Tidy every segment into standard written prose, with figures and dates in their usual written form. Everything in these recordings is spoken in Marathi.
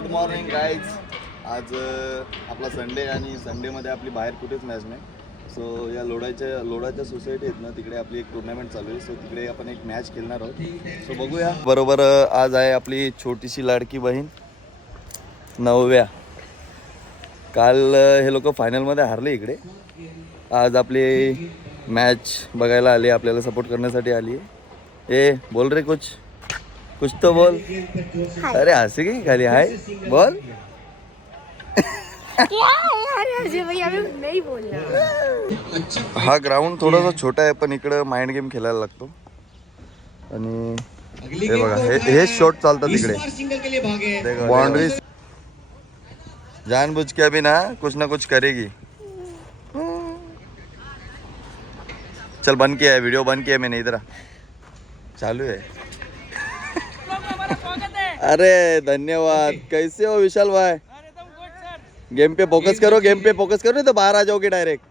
Good morning guys. आज आपला संडे आणि संडेमध्ये आपली बाहेर कुठेच मॅच नाही. सो या लोडाच्या सोसायटी आहेत ना, तिकडे आपली एक टुर्नामेंट चालू आहे. सो तिकडे आपण एक मॅच खेळणार आहोत. सो बघूया. बरोबर आज आहे आपली छोटीशी लाडकी बहीण नवव्या. काल हे लोक फायनलमध्ये हारले इकडे. आज आपली मॅच बघायला आली, आपल्याला सपोर्ट करण्यासाठी आली. ए बोल रे कुछ तो बोल. अरे हंसी की खाली हाय बोल. हा ग्राउंड थोडासा छोटा आहे, पण इकडं माइंड गेम खेळायला लागतो. आणि हे बघा, हे शॉट चालतात इकडे. बाउंड्री जानबूझ के भी ना कुछ करेगी. चल बंद किया है, वीडियो बंद किया मैंने. इधर चालू है. अरे धन्यवाद. कैसे हो विशाल भाई? गेम पे फोकस करो, नहीं तो बाहर आ जाओगे डायरेक्ट.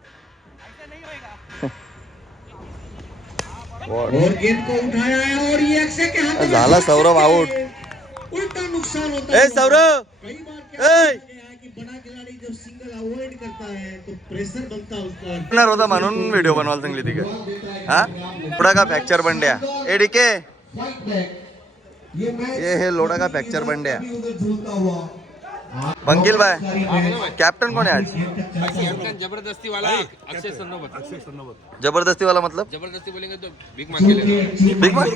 और गेंद को उठाया है और ये अक्षय के हाथ में झाला सौरभ आउट. उल्टा नुकसान होता है. सौरभ कई बार क्या है कि बड़ा खिलाड़ी जब सिंगल अवॉइड करता है तो प्रेशर बनता है उसका. होता म्हणून व्हिडिओ बनवायला सांगली ती काय. हा लोडा का फ्रॅक्चर बंड्या. ए डीके ये है लोडा का फ्रॅक्चर बंड्या. बंकिल भाई कैप्टन कौन है आज? जबरदस्ती वाला अक्षय सरनोबत. जबरदस्ती वाला मतलब? जबरदस्ती बोलेंगे तो भीख मांग के लेगा. बिग मार्क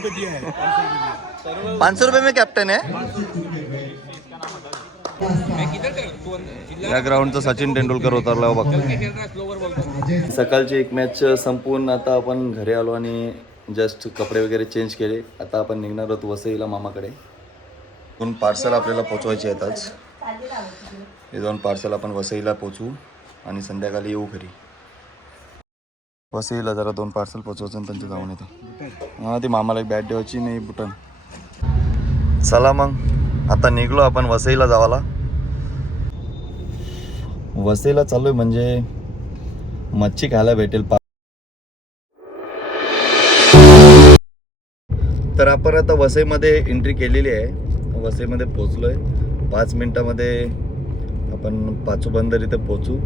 500 रुपये में कैप्टन है. या ग्राउंडचा सचिन तेंडुलकर उतरला हो बघा. सकाळची एक मॅच संपवून आता आपण घरी आलो आणि जस्ट कपडे वगैरे चेंज केले. आता आपण निघणार आहोत वसईला मामाकडे. दोन पार्सल आपल्याला पोचवायचे आहेत आज. हे दोन पार्सल आपण वसईला पोचवू आणि संध्याकाळी येऊ घरी. वसईला जरा दोन पार्सल पोचवायचं आणि त्यांचं जाऊन येतं. हां ती मामाला एक बॅट द्यायची नाही बुटन. चला मग आता निघलो आपण वसईला जावाला. वसईला चाललोय म्हणजे मच्छी खायला भेटेल. तर आपण आता वसईमध्ये एंट्री केलेली आहे. वसईमध्ये पोचलोय. 5 मिनिटामध्ये आपण पाचूबंदर इथे पोचू.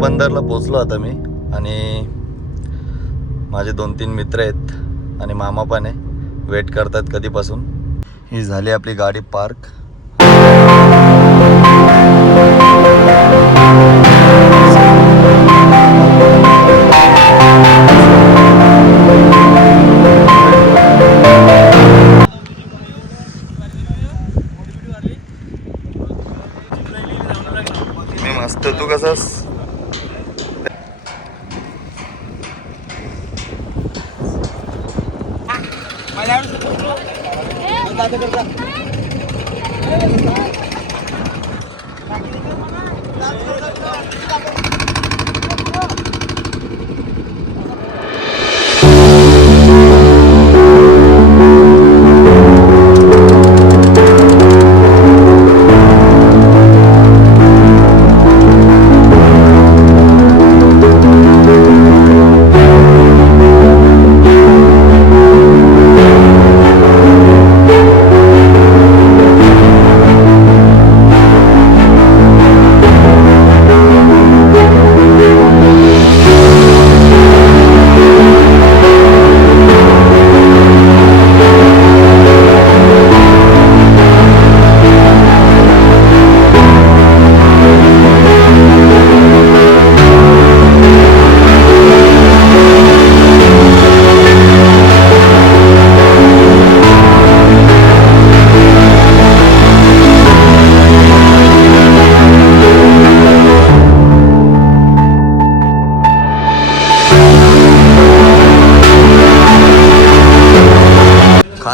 बंदरला पोचलो आता मी आणि माझे 2-3 मित्र आहेत आणि मामा पण आहे. वेट करतात कधीपासून. ही झाली आपली गाडी पार्क. मी मस्त. तू कसास?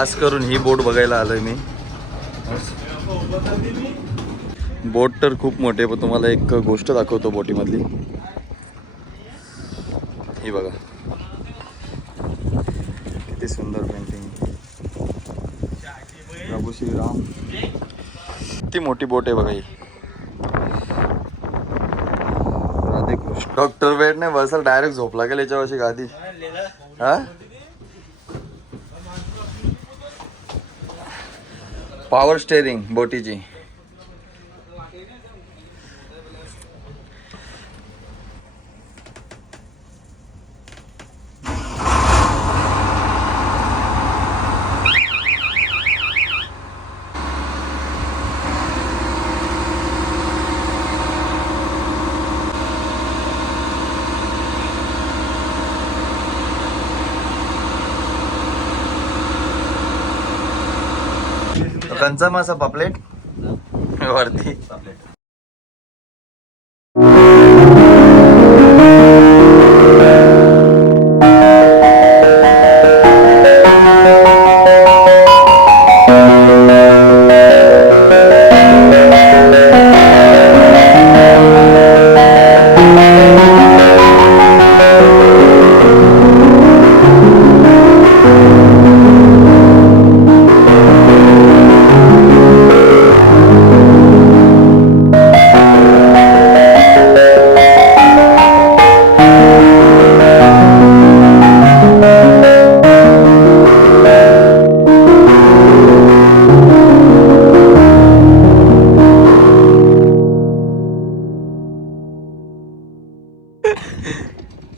खास करून ही बोट बघायला आलोय मी. बोट तर खूप मोठे, पण तुम्हाला एक गोष्ट दाखवतो बोटीमधली. ही बघा किती सुंदर पेंटिंग. प्रभू श्रीराम. किती मोठी बोट आहे बघा ही. राधे कृष्ण. डॉक्टर बेड नाही बसल, डायरेक्ट झोपला गेला याच्यावरची गादी. हा पॉवर स्टेरिंग बोटीची. कंचा मासा पापलेट वरती.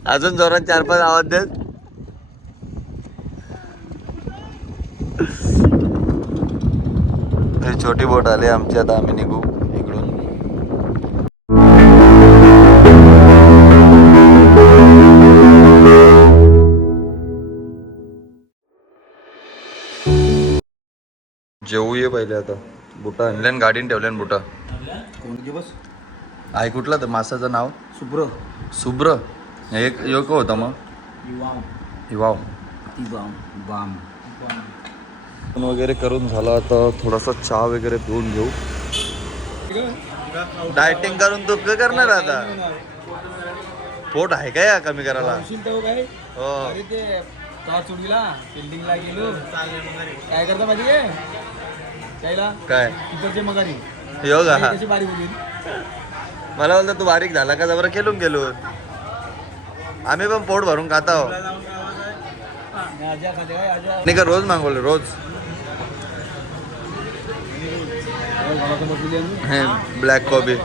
अजून जोरात 4-5 आवाज देत. छोटी बोट आली आमची. आता आम्ही निघू इकडून. जेवू ये पहिले. आता बुटा आणल्यान गाडीन ठेवल्यान. बुटा आहे कुठला तर मासाचं नाव? सुब्र. एक योग होता मग हिवाव वगैरे करून झाला. आता थोडासा चहा वगैरे पिऊन घेऊ. डायटिंग करून तू काय करणार आता? पोट आहे काय या कमी करायला? हो काय करता माहिती काय योगा? मला बोलतो तू बारीक झाला का? जरा केलून गेलो. आम्ही पण पोट भरून खाता हो. नाही का रोज मागवलं रोज. Black coffee.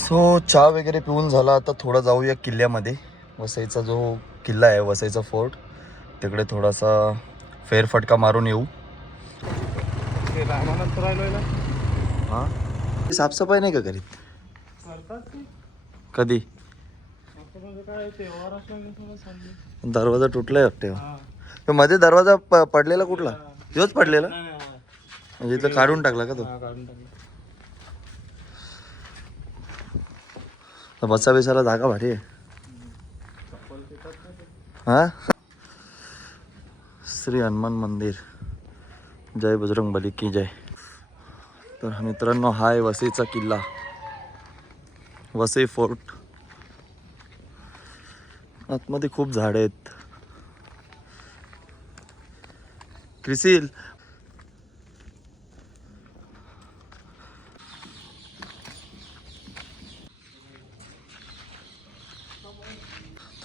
सो चहा वगैरे पिऊन झाला. आता थोडा जाऊया किल्ल्यामध्ये. वसईचा जो किल्ला आहे, वसईचा फोर्ट, तिकडे थोडासा फेरफटका मारून येऊ. हां साफसफाई नाही का करीत? कधी? दरवाजा तुटलाय वाटते. मध्ये दरवाजा पडलेला कुठला? तोच पडलेला म्हणजे इथलं काढून टाकला का तो? बसा बेसाला जागा भारी आहे. हा श्री हनुमान मंदिर. जय बजरंग बली की जय. तर मित्रांनो हा आहे वसईचा किल्ला, वसई फोर्ट. आतमध्ये खूप झाडे आहेत. क्रिसिल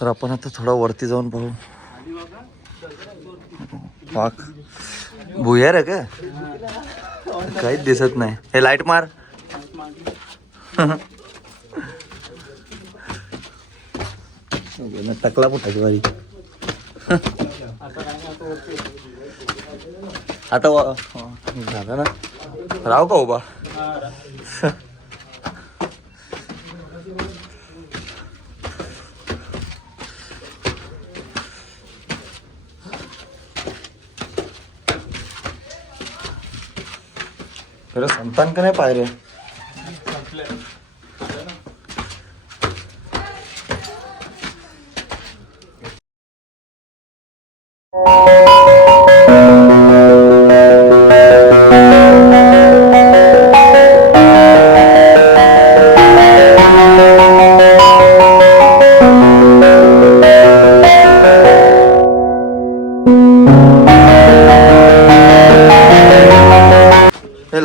तर आपण आता थोडा वरती जाऊन पाहू. वाघ भुयार आहे का? काहीच दिसत नाही. हे लाईट मार. टकला फुटाची वारी. आता झालं ना. राव का उभा? खरं संतान का नाही पायरे.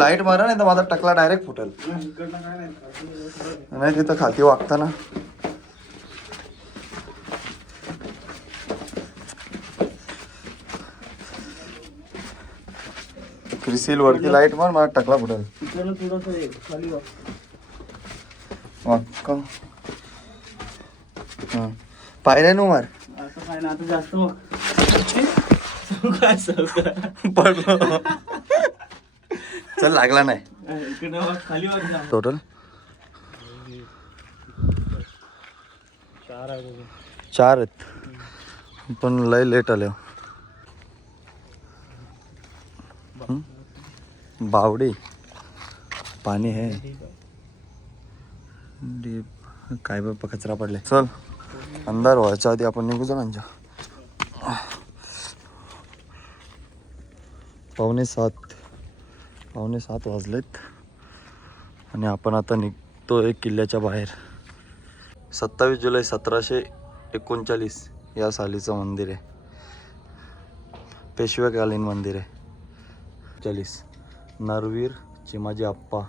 लाईट मारा नाही तर माझा टकला डायरेक्ट फुटेल. नाही तिथं खाती वागताना. क्रिसिल वरती लाईट मार, मला टकला फुटेल. वाक्का पायऱ्या नो मार. पडलो. चल लागला नाही. टोटल 4 आहेत पण लय लेट आले. बावडी पाणी है काय बाबा कचरा पडले. चल अंधार व्हायच्या आधी आपण निघू. जा 6:45 वाजलेत आणि आपण आता निघतो एक किल्ल्याच्या बाहेर. 27 जुलै 1739 या सालीचं मंदिर आहे. पेशवेकालीन मंदिर आहे. 40 नरवीर चिमाजी आप्पा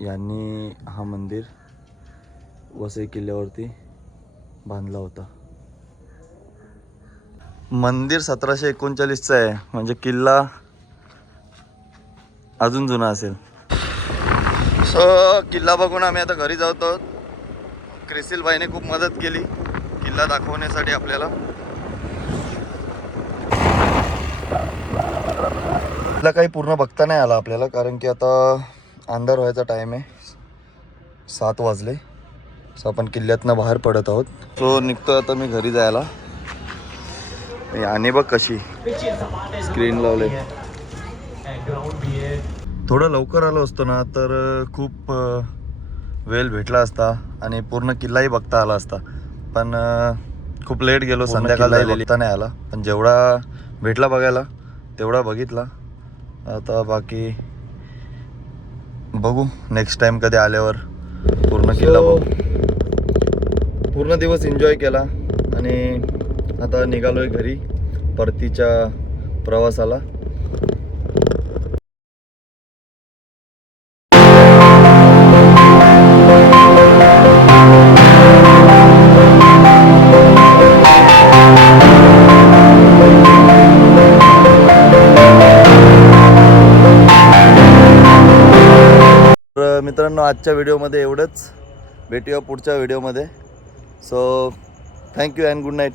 यांनी हा मंदिर वसई किल्ल्यावरती बांधला होता. मंदिर 1739चं आहे म्हणजे किल्ला अजून जुना असेल. सो किल्ला बघून आम्ही आता घरी जातो. क्रिसिल बाईने खूप मदत केली किल्ला दाखवण्यासाठी आपल्याला. किल्ला काही पूर्ण बघता नाही आला आपल्याला कारण की आता अंधार व्हायचा टाईम आहे. 7 वाजले. सो आपण किल्ल्यातनं बाहेर पडत आहोत. सो निघतो आता मी घरी जायला. आणि बघ कशी स्क्रीन लावले. थोडं लवकर आलो असतो ना तर खूप वेळ भेटला असता आणि पूर्ण किल्लाही बघता आला असता. पण खूप लेट गेलो. संध्याकाळला बघता नाही आला. पण जेवढा भेटला बघायला तेवढा बघितला. आता बाकी बघू नेक्स्ट टाइम कधी आल्यावर पूर्ण किल्ला बघू. पूर्ण दिवस एन्जॉय केला आणि आता निघालोय घरी परतीच्या प्रवासाला. तर मित्रांनो आजच्या व्हिडिओमध्ये एवढंच. भेटूया पुढच्या व्हिडिओमध्ये. So thank you and good night.